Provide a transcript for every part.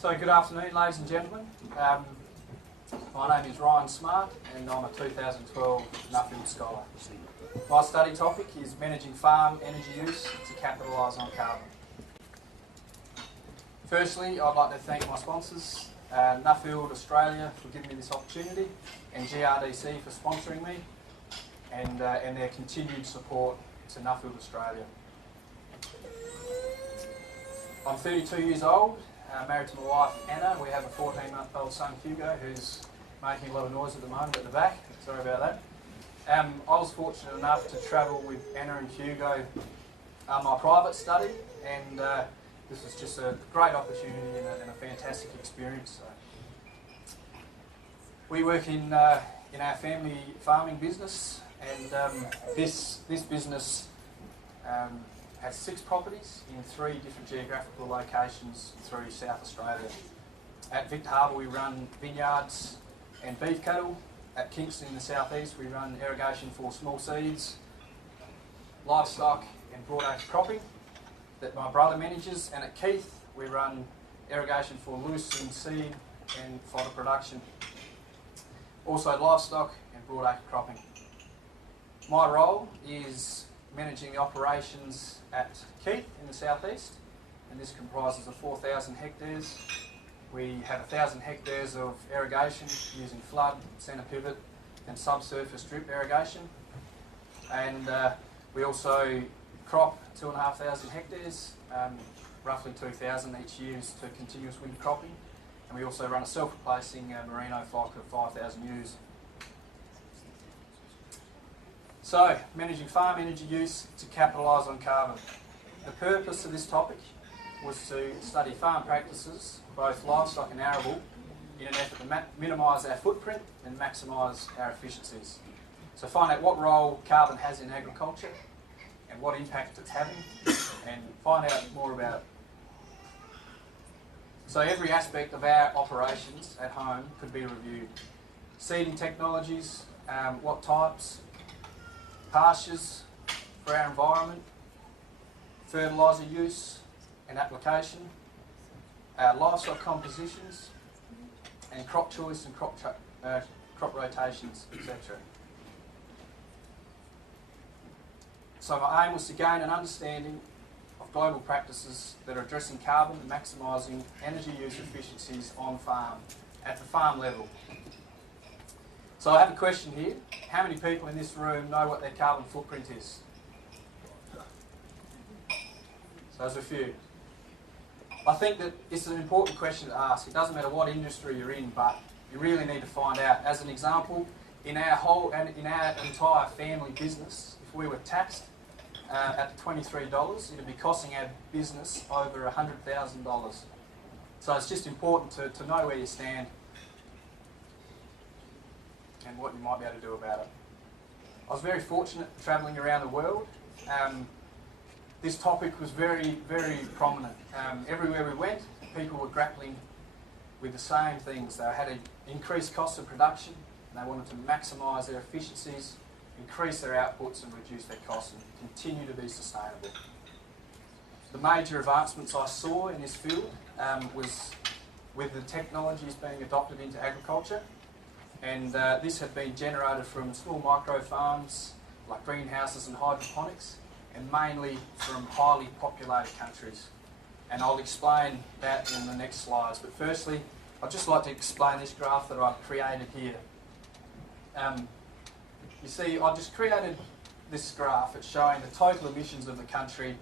So good afternoon, ladies and gentlemen. My name is Ryan Smart and I'm a 2012 Nuffield Scholar. My study topic is managing farm energy use to capitalise on carbon. Firstly, I'd like to thank my sponsors, Nuffield Australia for giving me this opportunity, and GRDC for sponsoring me, and their continued support to Nuffield Australia. I'm 32 years old, married to my wife Anna. We have a 14-month-old son Hugo who's making a lot of noise at the moment at the back. Sorry about that. I was fortunate enough to travel with Anna and Hugo on my private study, and this was just a great opportunity and a fantastic experience. So, we work in our family farming business, and this business has 6 properties in 3 different geographical locations through South Australia. At Vic Harbour we run vineyards and beef cattle. At Kingston in the southeast we run irrigation for small seeds, livestock and broadacre cropping that my brother manages, and at Keith we run irrigation for loose and seed and fodder production. Also livestock and broadacre cropping. My role is managing the operations at Keith in the southeast, and this comprises of 4,000 hectares. We have 1,000 hectares of irrigation using flood, centre pivot and subsurface drip irrigation, and we also crop 2,500 hectares, roughly 2,000 each year to continuous winter cropping, and we also run a self-replacing merino flock of 5,000 ewes. So, managing farm energy use to capitalise on carbon. The purpose of this topic was to study farm practices, both livestock and arable, in an effort to minimise our footprint and maximise our efficiencies. So find out what role carbon has in agriculture and what impact it's having, and find out more about it. So every aspect of our operations at home could be reviewed. Seeding technologies, what types, pastures for our environment, fertiliser use and application, livestock compositions, and crop choice and crop rotations, etc. So my aim was to gain an understanding of global practices that are addressing carbon and maximising energy use efficiencies on farm, at the farm level. So I have a question here. How many people in this room know what their carbon footprint is? So there's a few. I think that it's an important question to ask. It doesn't matter what industry you're in, but you really need to find out. As an example, in our entire family business, if we were taxed at $23, it would be costing our business over $100,000. So it's just important to know where you stand and what you might be able to do about it. I was very fortunate travelling around the world. This topic was very, very prominent. Everywhere we went, people were grappling with the same things. They had an increased cost of production, and they wanted to maximise their efficiencies, increase their outputs and reduce their costs and continue to be sustainable. The major advancements I saw in this field was with the technologies being adopted into agriculture, and this had been generated from small micro farms like greenhouses and hydroponics, and mainly from highly populated countries. And I'll explain that in the next slides. But firstly, I'd just like to explain this graph that I've created here. You see, I just created this graph. It's showing the total emissions of the country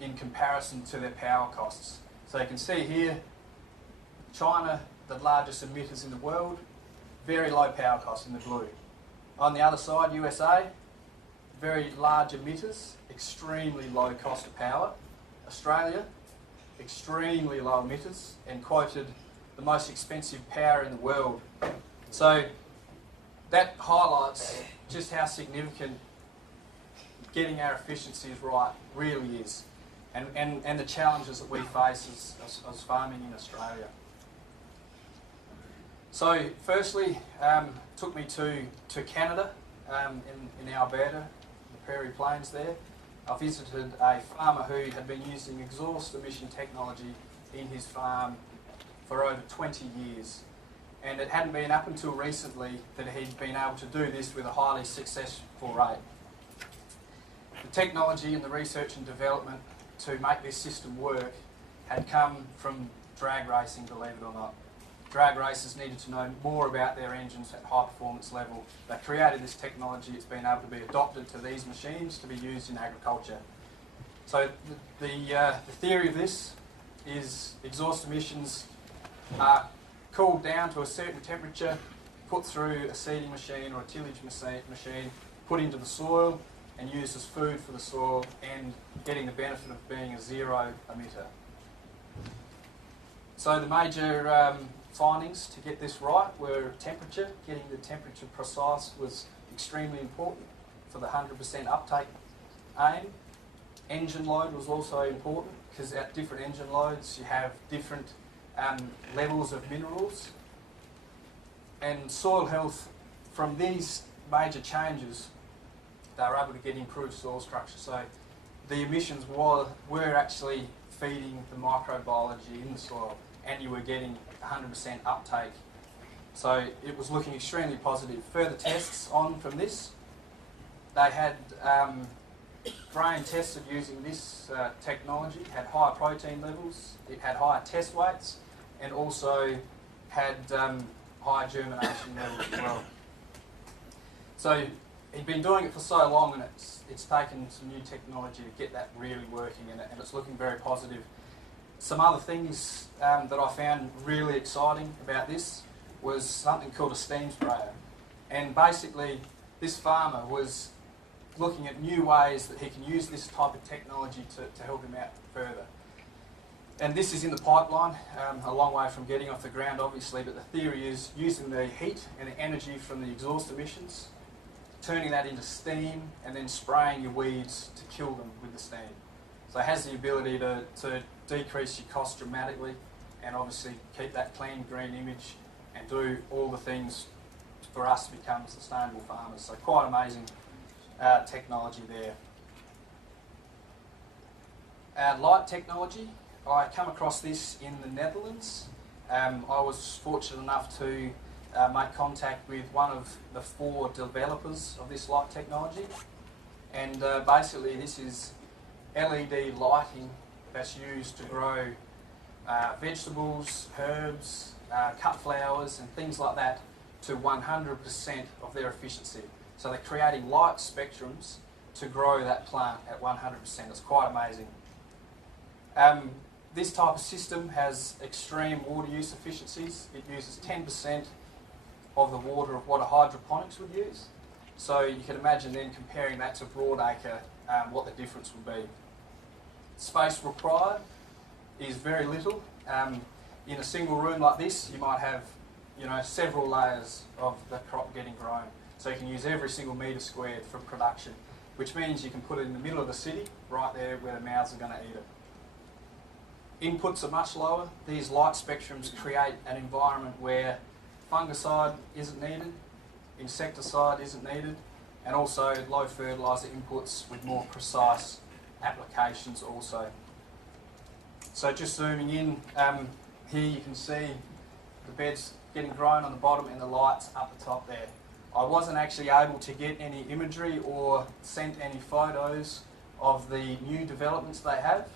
in comparison to their power costs. So you can see here, China, the largest emitters in the world, very low power costs in the blue. On the other side, USA, very large emitters, extremely low cost of power. Australia, extremely low emitters, and quoted the most expensive power in the world. So that highlights just how significant getting our efficiencies right really is, and the challenges that we face as farming in Australia. So firstly, took me to Canada, in Alberta, the Prairie Plains there. I visited a farmer who had been using exhaust emission technology in his farm for over 20 years. And it hadn't been up until recently that he'd been able to do this with a highly successful rate. The technology and the research and development to make this system work had come from drag racing, believe it or not. Drag racers needed to know more about their engines at high performance level. They created this technology. It's been able to be adopted to these machines to be used in agriculture. So the theory of this is exhaust emissions are cooled down to a certain temperature, put through a seeding machine or a tillage machine, put into the soil and used as food for the soil, and getting the benefit of being a zero emitter. So the major findings to get this right were temperature. Getting the temperature precise was extremely important for the 100% uptake aim. Engine load was also important because at different engine loads you have different levels of minerals. And soil health, from these major changes, they were able to get improved soil structure. So the emissions were actually feeding the microbiology in the soil, and you were getting 100% uptake. So it was looking extremely positive. Further tests on from this, they had grain tested using this technology, had higher protein levels, it had higher test weights, and also had higher germination levels as well. So he'd been doing it for so long, and it's taken some new technology to get that really working, and it's looking very positive. Some other things that I found really exciting about this was something called a steam sprayer. And basically, this farmer was looking at new ways that he can use this type of technology to help him out further. And this is in the pipeline, a long way from getting off the ground obviously, but the theory is using the heat and the energy from the exhaust emissions, turning that into steam, and then spraying your weeds to kill them with the steam. So it has the ability to decrease your costs dramatically, and obviously keep that clean green image and do all the things for us to become sustainable farmers. So quite amazing technology there. Light technology, I come across this in the Netherlands. I was fortunate enough to make contact with one of the 4 developers of this light technology, and basically this is LED lighting that's used to grow vegetables, herbs, cut flowers and things like that to 100% of their efficiency. So they're creating light spectrums to grow that plant at 100%. It's quite amazing. This type of system has extreme water use efficiencies. It uses 10% of the water of what a hydroponics would use. So you can imagine then comparing that to broadacre, what the difference would be. Space required is very little. In a single room like this, you might have, several layers of the crop getting grown. So you can use every single metre squared for production, which means you can put it in the middle of the city, right there where the mouths are going to eat it. Inputs are much lower. These light spectrums create an environment where fungicide isn't needed, insecticide isn't needed, and also low fertiliser inputs with more precise applications also. So just zooming in, here you can see the beds getting grown on the bottom and the lights up the top there. I wasn't actually able to get any imagery or sent any photos of the new developments they have,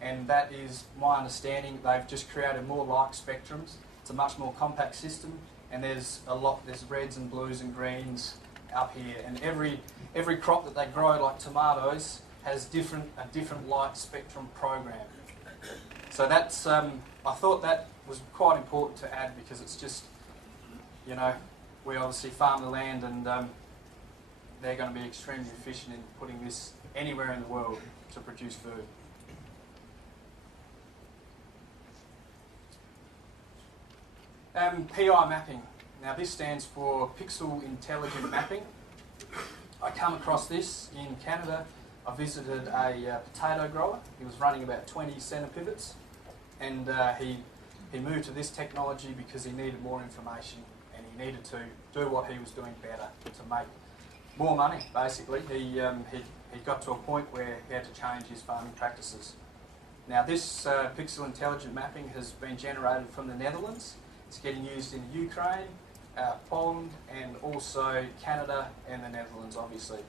and that is my understanding. They've just created more light spectrums. It's a much more compact system, and there's reds and blues and greens up here, and every crop that they grow, like tomatoes, has a different light spectrum program. So that's I thought that was quite important to add, because it's just, we obviously farm the land, and they're going to be extremely efficient in putting this anywhere in the world to produce food. PI mapping. Now this stands for Pixel Intelligent Mapping. I come across this in Canada. I visited a potato grower. He was running about 20 centipivots, and he moved to this technology because he needed more information, and he needed to do what he was doing better to make more money, basically. He got to a point where he had to change his farming practices. Now this pixel intelligent mapping has been generated from the Netherlands. It's getting used in Ukraine, Poland, and also Canada and the Netherlands, obviously.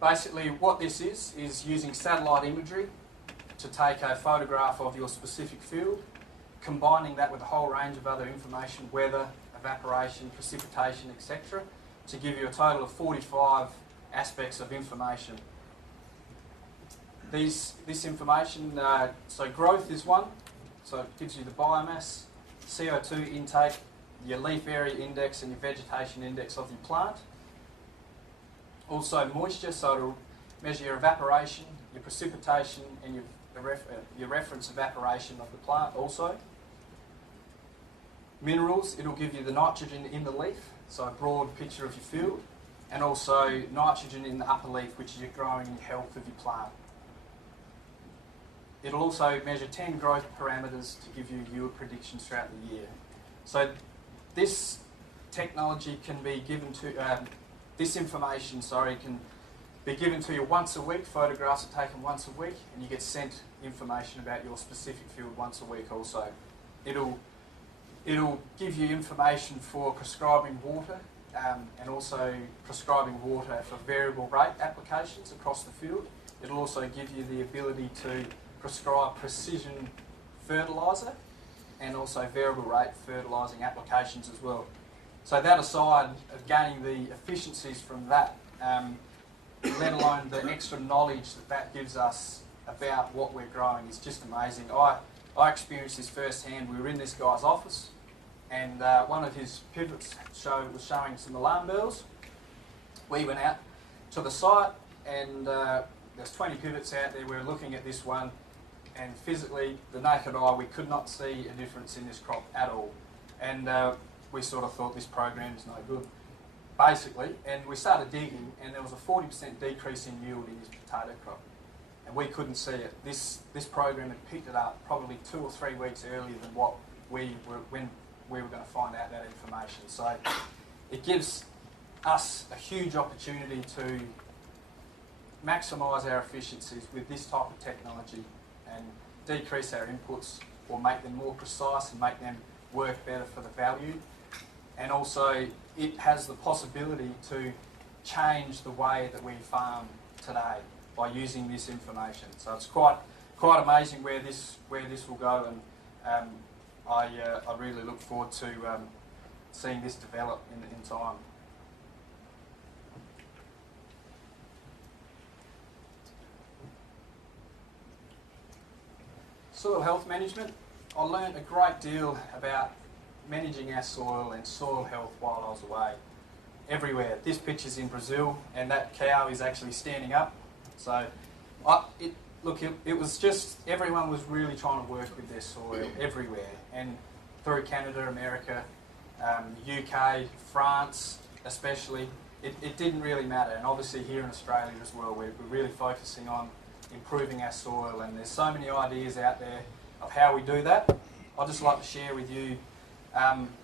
Basically what this is using satellite imagery to take a photograph of your specific field, combining that with a whole range of other information, weather, evaporation, precipitation, etc., to give you a total of 45 aspects of information. This information, so growth is one, so it gives you the biomass, CO2 intake, your leaf area index and your vegetation index of your plant. Also moisture, so it'll measure your evaporation, your precipitation and your reference evaporation of the plant also. Minerals, it'll give you the nitrogen in the leaf, so a broad picture of your field, and also nitrogen in the upper leaf, which is your growing and health of your plant. It'll also measure 10 growth parameters to give you yield predictions throughout the year. So this technology can be given to, this information, can be given to you once a week. Photographs are taken once a week, and you get sent information about your specific field once a week also. It'll give you information for prescribing water, and also prescribing water for variable rate applications across the field. It'll also give you the ability to prescribe precision fertiliser and also variable rate fertilising applications as well. So that aside of gaining the efficiencies from that, let alone the extra knowledge that gives us about what we're growing, is just amazing. I experienced this firsthand. We were in this guy's office, and one of his pivots was showing some alarm bells. We went out to the site, and there's 20 pivots out there. We were looking at this one, and physically, the naked eye, we could not see a difference in this crop at all. And we sort of thought this program's no good, basically. And we started digging, and there was a 40% decrease in yield in his potato crop. And we couldn't see it. This program had picked it up probably 2 or 3 weeks earlier than when we were going to find out that information. So it gives us a huge opportunity to maximise our efficiencies with this type of technology and decrease our inputs, or make them more precise and make them work better for the value. And also it has the possibility to change the way that we farm today by using this information. So it's quite amazing where this will go, and I really look forward to seeing this develop in time. Soil health management. I learned a great deal about managing our soil and soil health while I was away. Everywhere. This picture's in Brazil, and that cow is actually standing up. So, it was just, everyone was really trying to work with their soil everywhere, and through Canada, America, UK, France especially, it didn't really matter. And obviously here in Australia as well, we're really focusing on improving our soil, and there's so many ideas out there of how we do that. I'd just like to share with you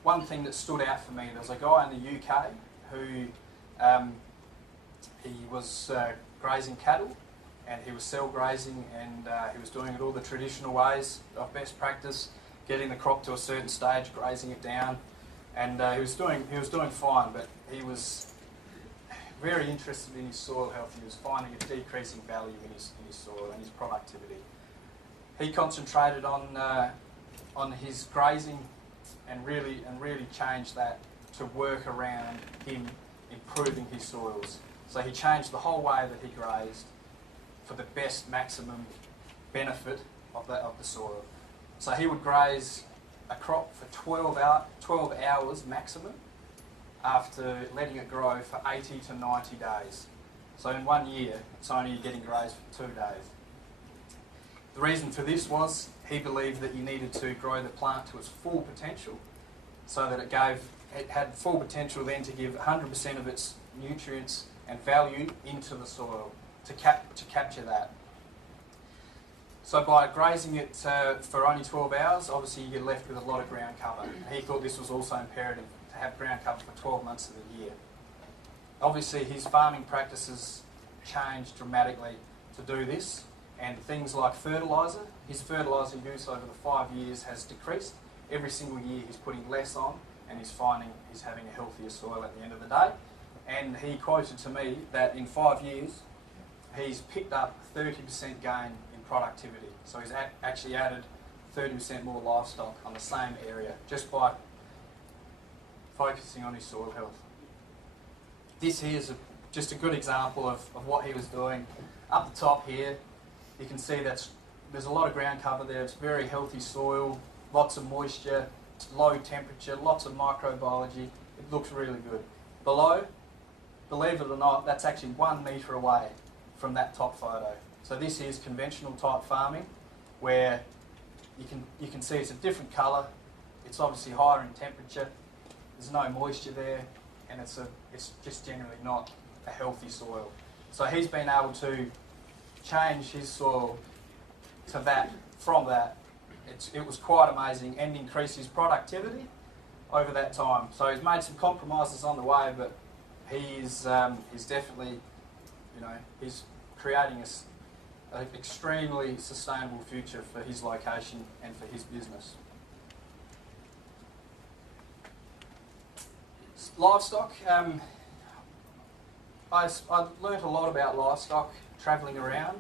one thing that stood out for me. There was a guy in the UK who he was grazing cattle, and he was cell grazing, and he was doing it all the traditional ways of best practice, getting the crop to a certain stage, grazing it down, and he was doing fine, but he was very interested in his soil health. He was finding a decreasing value in his soil and his productivity. He concentrated on his grazing and really changed that to work around him improving his soils. So he changed the whole way that he grazed for the best maximum benefit of the soil. So he would graze a crop for 12 hours maximum, after letting it grow for 80 to 90 days. So in 1 year, it's only getting grazed for 2 days. The reason for this was he believed that you needed to grow the plant to its full potential, so that it had full potential then to give 100% of its nutrients and value into the soil to capture that. So by grazing it for only 12 hours, obviously you get left with a lot of ground cover. He thought this was also imperative, to have ground cover for 12 months of the year. Obviously his farming practices changed dramatically to do this, And things like fertiliser, his fertiliser use over the 5 years has decreased. Every single year he's putting less on, and he's finding he's having a healthier soil at the end of the day. And he quoted to me that in 5 years he's picked up 30% gain in productivity. So he's actually added 30% more livestock on the same area just by focusing on his soil health. This here is just a good example of what he was doing. Up the top here, you can see there's a lot of ground cover there. It's very healthy soil, lots of moisture, low temperature, lots of microbiology. It looks really good. Below, believe it or not, that's actually 1 metre away from that top photo. So this is conventional type farming, where you can see it's a different colour. It's obviously higher in temperature. There's no moisture there, and it's just generally not a healthy soil. So he's been able to change his soil to that, from that. It was quite amazing, and increase his productivity over that time. So he's made some compromises on the way, but he's definitely, he's creating an extremely sustainable future for his location and for his business. Livestock. I learnt a lot about livestock travelling around.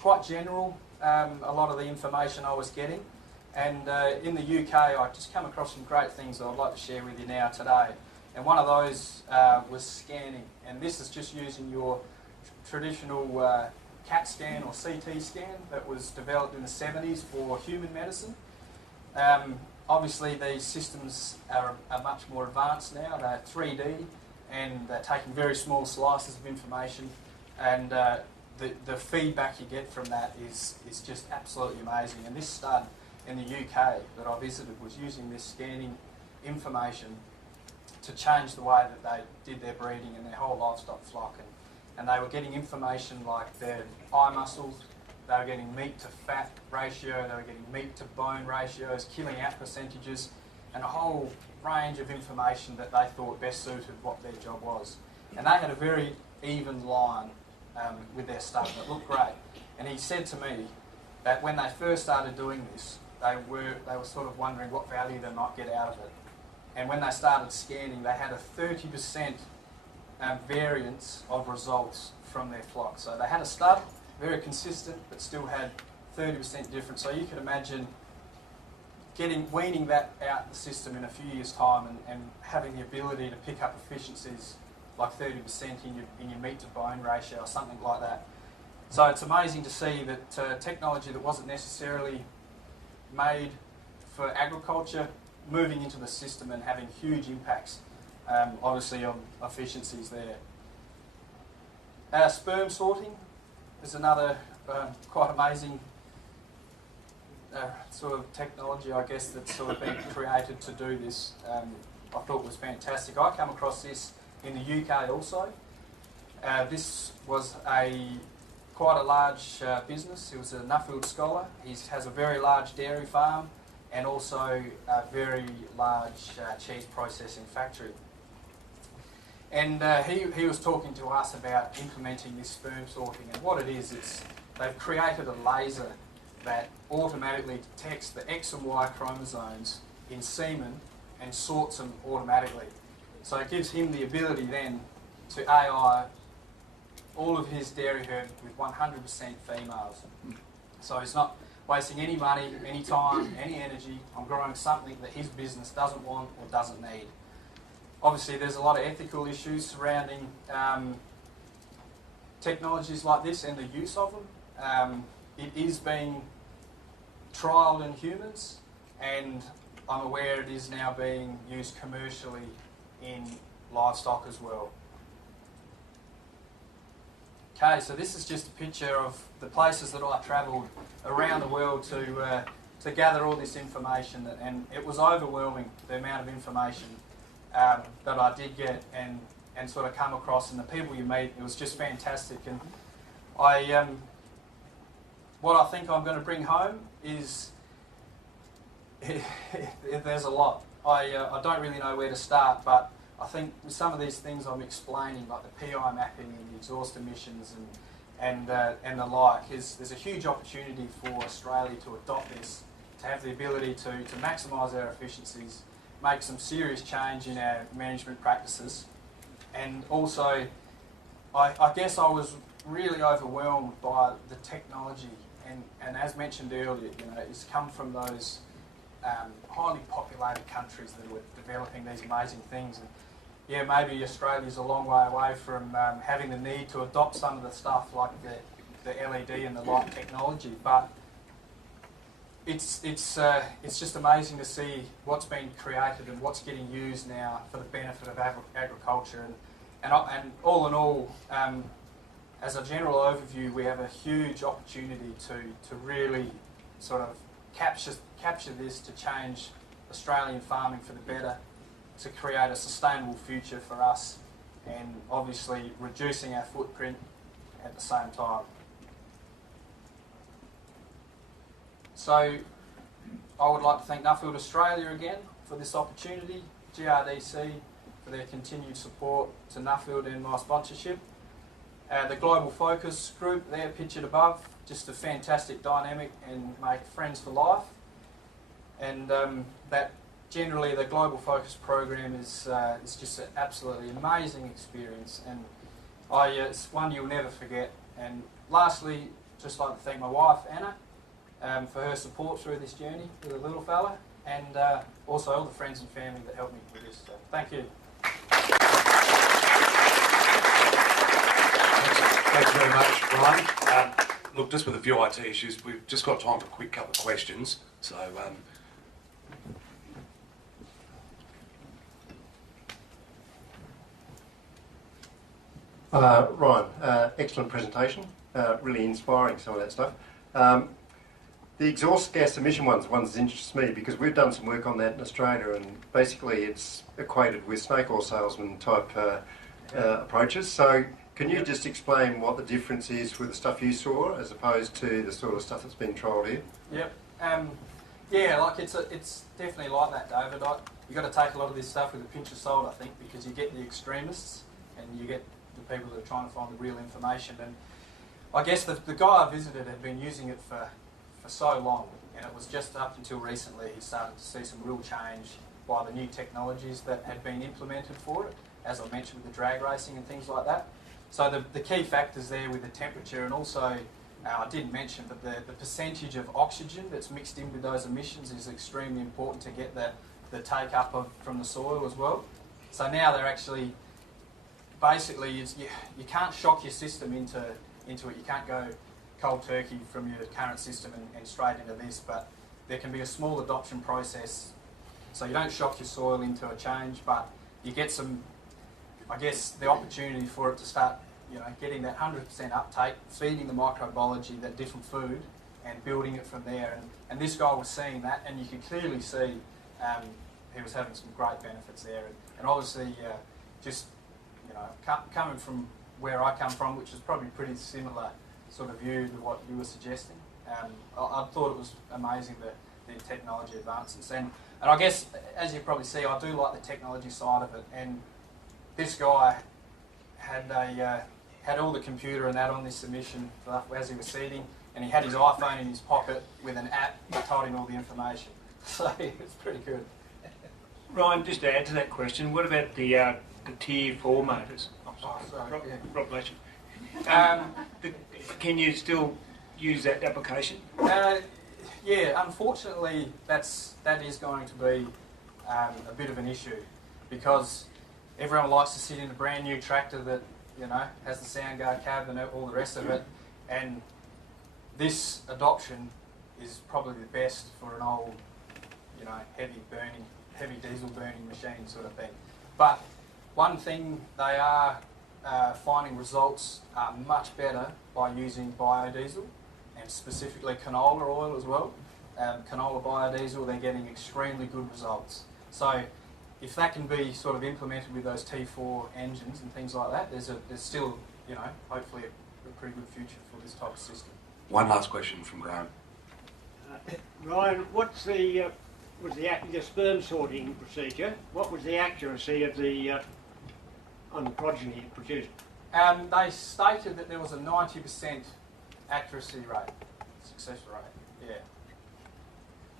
Quite general, a lot of the information I was getting. And in the UK, I just come across some great things that I'd like to share with you now today. And one of those was scanning. And this is just using your traditional CAT scan or CT scan that was developed in the 70s for human medicine. Obviously, these systems are much more advanced now. They're 3D, and they're taking very small slices of information, and the feedback you get from that is just absolutely amazing. And this stud in the UK that I visited was using this scanning information to change the way that they did their breeding and their whole livestock flock. And they were getting information like their eye muscles, they were getting meat to fat ratio, they were getting meat to bone ratios, killing out percentages, and a whole range of information that they thought best suited what their job was. And they had a very even line with their stud that looked great. And he said to me that when they first started doing this, they were sort of wondering what value they might get out of it. And when they started scanning, they had a 30% variance of results from their flock. So they had a stud, very consistent, but still had 30% difference. So you can imagine weaning that out the system in a few years' time and having the ability to pick up efficiencies like 30% in your meat to bone ratio or something like that. So it's amazing to see that technology that wasn't necessarily made for agriculture moving into the system and having huge impacts, obviously, on efficiencies there. Sperm sorting is another quite amazing sort of technology, I guess, that's sort of been created to do this. I thought it was fantastic. I come across this in the UK also. This was quite a large business. He was a Nuffield scholar. He has a very large dairy farm and also a very large cheese processing factory. And he was talking to us about implementing this sperm sorting, and what it is, they've created a laser that automatically detects the X and Y chromosomes in semen and sorts them automatically. So it gives him the ability then to AI all of his dairy herd with 100% females. So he's not wasting any money, any time, any energy on growing something that his business doesn't want or doesn't need. Obviously, there's a lot of ethical issues surrounding technologies like this and the use of them. It is being trialled in humans, and I'm aware it is now being used commercially in livestock as well. Okay, so this is just a picture of the places that I travelled around the world to gather all this information, and it was overwhelming, the amount of information that I did get and sort of come across, and the people you meet. It was just fantastic. And what I think I'm going to bring home is there's a lot. I don't really know where to start, but I think with some of these things I'm explaining, like the PI mapping and the exhaust emissions and the like. There's a huge opportunity for Australia to adopt this, to have the ability to maximise our efficiencies, make some serious change in our management practices, and also I guess I was really overwhelmed by the technology, and as mentioned earlier, it's come from those highly populated countries that were developing these amazing things. And yeah, maybe Australia's a long way away from having the need to adopt some of the stuff like the LED and the light technology, but it's just amazing to see what's been created and what's getting used now for the benefit of agriculture. And all in all, as a general overview, we have a huge opportunity to really sort of capture this, to change Australian farming for the better, to create a sustainable future for us, and obviously reducing our footprint at the same time. So I would like to thank Nuffield Australia again for this opportunity, GRDC for their continued support to Nuffield and my sponsorship. The Global Focus group there pictured above, just a fantastic dynamic and make friends for life. And that generally the Global Focus program is just an absolutely amazing experience, and it's one you'll never forget. And lastly, just like to thank my wife Anna for her support through this journey with the little fella, and also all the friends and family that helped me with this. So thank you. Thanks very much, Ryan. Look, just with a few IT issues, we've just got time for a quick couple of questions. So, Ryan, excellent presentation. Really inspiring, some of that stuff. The exhaust gas emission ones interests me because we've done some work on that in Australia, and basically it's equated with snake oil salesman type approaches. So can you just explain what the difference is with the stuff you saw as opposed to the sort of stuff that's been trialled here? Yep. Yeah, like it's definitely like that, David. You've got to take a lot of this stuff with a pinch of salt, I think, because you get the extremists and you get the people that are trying to find the real information. And I guess the guy I visited had been using it for so long, and it was just up until recently he started to see some real change by the new technologies that had been implemented for it, as I mentioned with the drag racing and things like that. So the key factors there with the temperature, and also I didn't mention that the percentage of oxygen that's mixed in with those emissions is extremely important to get the take up from the soil as well. So now they're actually, basically you can't shock your system into it. You can't go cold turkey from your current system and straight into this, but there can be a small adoption process, so you don't shock your soil into a change, but you get some, I guess, the opportunity for it to start, getting that 100% uptake, feeding the microbiology, that different food, and building it from there. And this guy was seeing that, and you could clearly see he was having some great benefits there. And obviously, coming from where I come from, which is probably pretty similar sort of view to what you were suggesting, I thought it was amazing the technology advances. And I guess, as you probably see, I do like the technology side of it. And this guy had all the computer and that on this submission as he was seeding, and he had his iPhone in his pocket with an app that told him all the information. So it's pretty good. Ryan, just to add to that question, what about the Tier 4 motors? Rob, bless you. Can you still use that application? Yeah, unfortunately, that is going to be a bit of an issue, because everyone likes to sit in a brand new tractor that has the Soundguard cab and all the rest of it, and this adoption is probably the best for an old, heavy diesel burning machine sort of thing. But one thing they are finding results are much better by using biodiesel, and specifically canola oil as well. Canola biodiesel, they're getting extremely good results. So if that can be sort of implemented with those T4 engines and things like that, there's still, hopefully a pretty good future for this type of system. one last question from Graham. Ryan, what's the sperm sorting procedure? What was the accuracy of on the progeny produced? They stated that there was a 90% accuracy rate, success rate, yeah.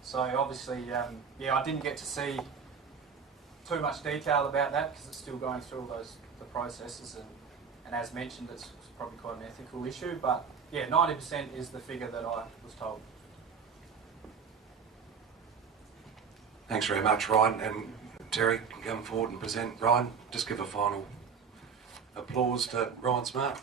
So obviously, yeah, I didn't get to see too much detail about that because it's still going through all the processes, and as mentioned, it's probably quite an ethical issue, but yeah, 90% is the figure that I was told. Thanks very much, Ryan. And Terry can come forward and present. Ryan, just give a final applause to Ryan Smart.